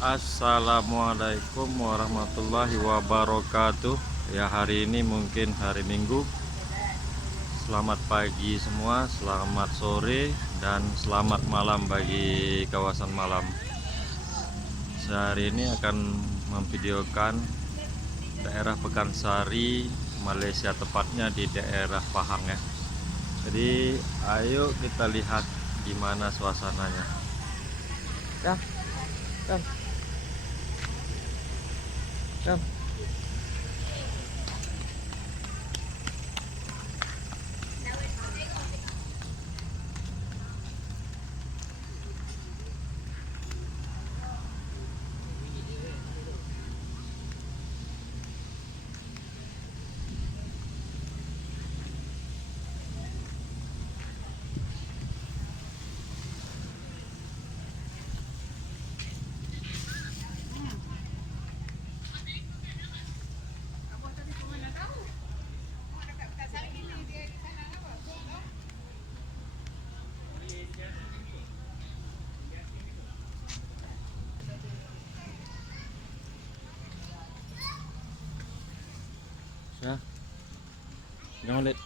Assalamualaikum warahmatullahi wabarakatuh. Ya, hari ini mungkin hari Minggu. Selamat pagi semua, selamat sore, dan selamat malam bagi kawasan malam. Saya hari ini akan memvideokan daerah Pekansari, Malaysia, tepatnya di daerah Pahang ya. Jadi ayo kita lihat gimana suasananya. Ya, kan. Kan. Ya, jangan lihat.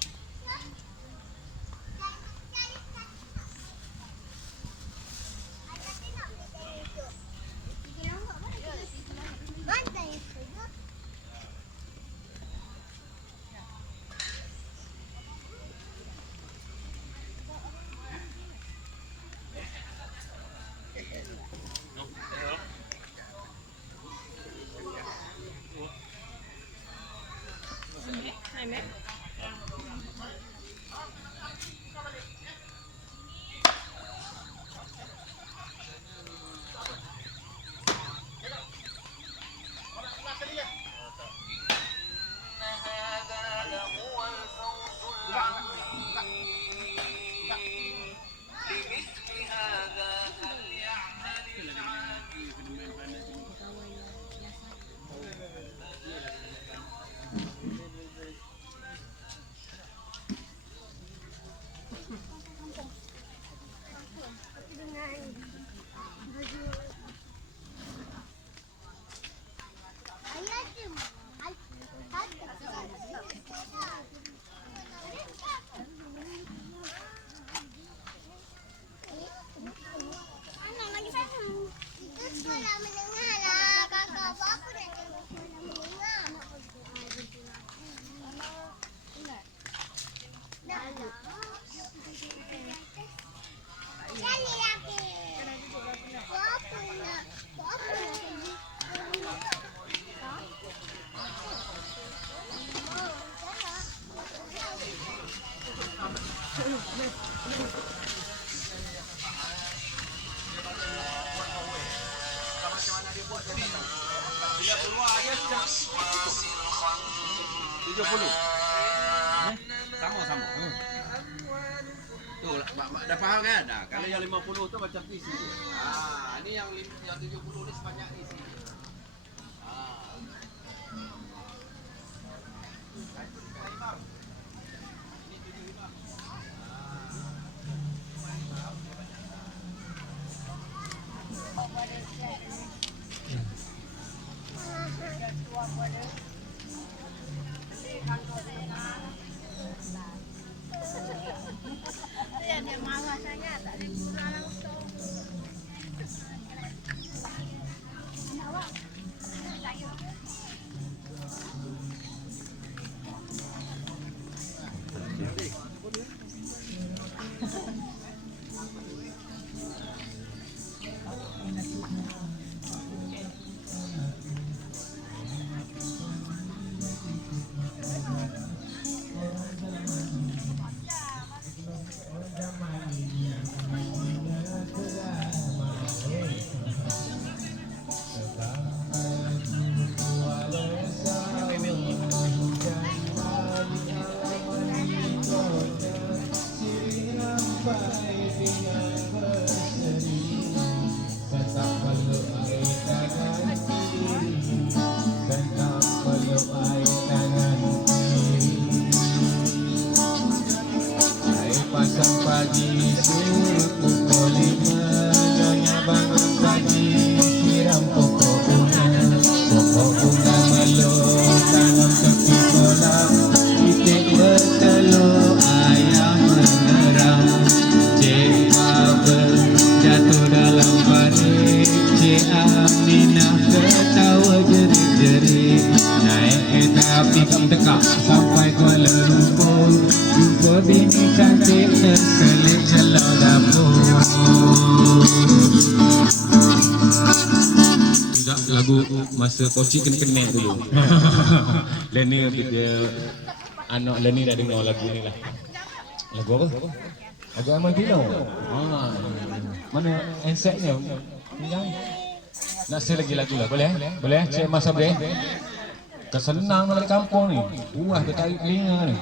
Sama-sama. Tuh, dah paham kan? Nah, kalau yang 50 tu macam isi dia. Ini yang 70 ni sebanyak isi. Dia marah sangat, tak ada guna langsung. Pagi suruh pukul 5, nyonya bangun pagi, siram pokok lagu masa pocik kena dulu. Leni dia anak Leni dah dengar lagu ni lah. Lagu apa? Lagu Amandino. Mana handsetnya? Tinggal. Nak share lagi lagu lah, boleh? Boleh? Cik Mas Abri. Kesenang nak balik kampung ni. Puas tertarik telinga ni.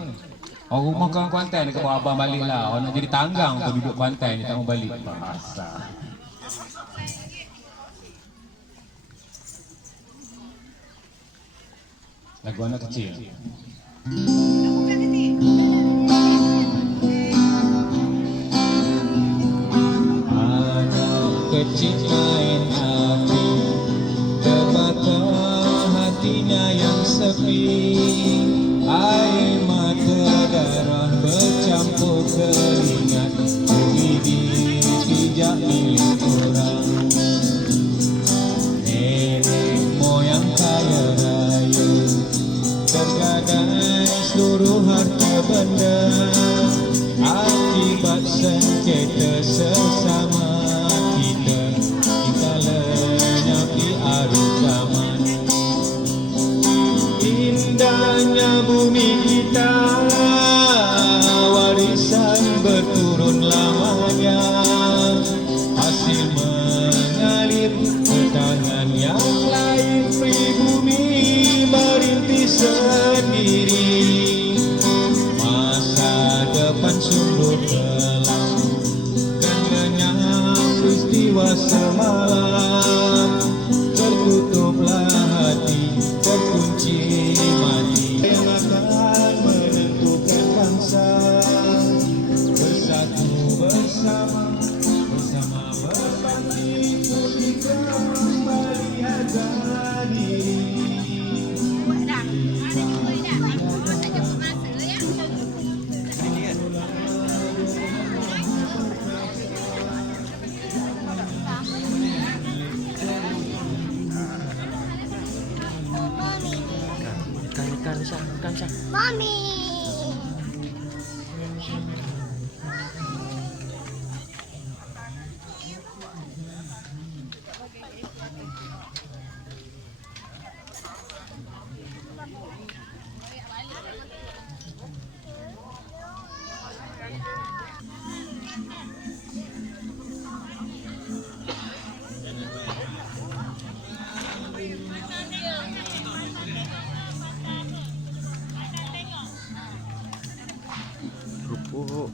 Orang rumah kau Kuantan ni, kau bawa abang balik lah. Orang nak jadi tanggang kau duduk Kuantan ni tak mau balik. Bahasa. Lagu anak kecil. Anak kecil main api, terbakar hatinya yang sepi. Air mata darah bercampur keringat, demi dipijak milik orang. Nenek moyang kaya raya, tergadai seluruh harta benda. Akibat sengketa sesama kita, kita lenyap di arus zaman. Indahnya bumi kita, warisan berturun lamanya. Hasil mengalir ke tangan yang lain, pribumi merintis sendiri. Masa depan sungguh kelam, dan lenyap peristiwa semalam. Tertutuplah hati, terkunci mati, yang akan menentukan bangsa. Bersatu bersama, bersama berbakti putih kembali harga diri. Mommy. Kerupuk.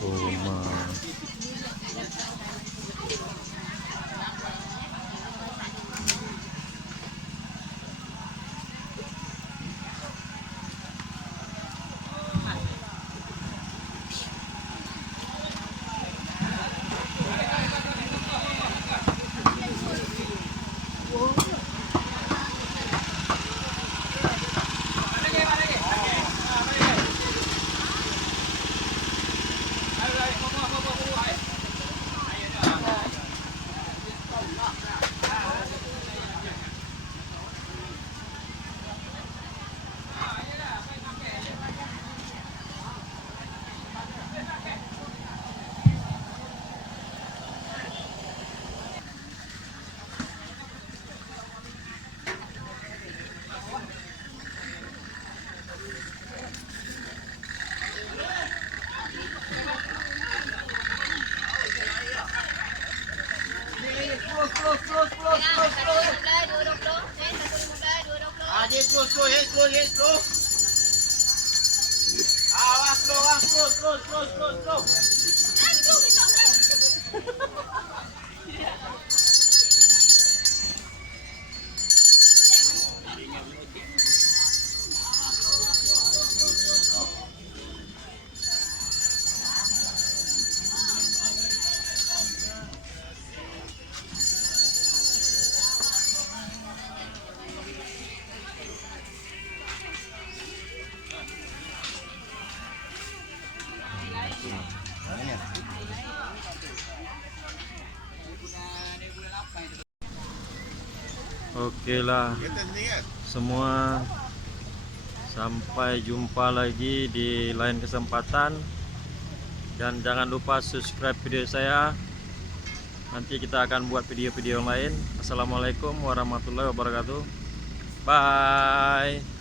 Kurma. Ah, yes, slow, yes, slow, yes, slow. Ah, slow. Oke lah semua, sampai jumpa lagi di lain kesempatan, dan jangan lupa subscribe video saya. Nanti kita akan buat video-video lain. Assalamualaikum warahmatullahi wabarakatuh. Bye.